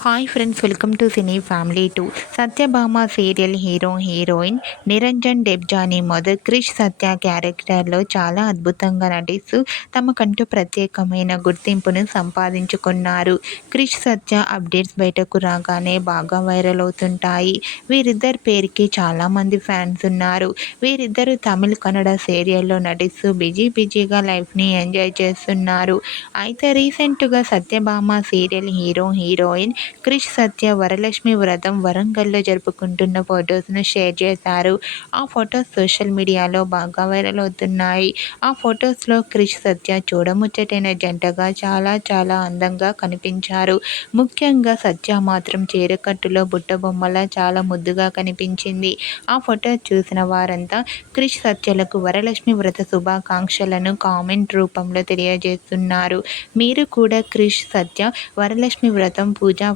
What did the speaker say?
Hi friends welcome to cine family two Satyabhama serial hero heroine Niranjan Debjani మొదటి క్రిష్ సత్య క్యారెక్టర్లో చాలా అద్భుతంగా నటిస్తూ తమకంటూ ప్రత్యేకమైన గుర్తింపును సంపాదించుకున్నారు. క్రిష్ సత్య అప్డేట్స్ బయటకు రాగానే బాగా వైరల్ అవుతుంటాయి. వీరిద్దరి పేరుకి చాలామంది ఫ్యాన్స్ ఉన్నారు. వీరిద్దరూ తమిళ్ కన్నడ సీరియల్లో నటిస్తూ బిజీ బిజీగా లైఫ్ని ఎంజాయ్ చేస్తున్నారు. అయితే రీసెంట్గా Satyabhama serial hero heroine Krish Satya Varalakshmi Vratam వరంగల్లో జరుపుకుంటున్న ఫొటోస్ను షేర్ చేశారు. ఆ ఫొటోస్ సోషల్ మీడియాలో బాగా వైరల్ అవుతున్నాయి. ఆ ఫొటోస్లో క్రిష్ సత్య చూడముచ్చటైన జంటగా చాలా చాలా అందంగా కనిపించారు. ముఖ్యంగా సత్య మాత్రం చీరకట్టులో బుట్టబొమ్మలా చాలా ముద్దుగా కనిపించింది. ఆ ఫొటో చూసిన వారంతా క్రిష్ సత్యలకు వరలక్ష్మి వ్రత శుభాకాంక్షలను కామెంట్ రూపంలో తెలియజేస్తున్నారు. మీరు కూడా క్రిష్ సత్య వరలక్ష్మి వ్రతం పూజా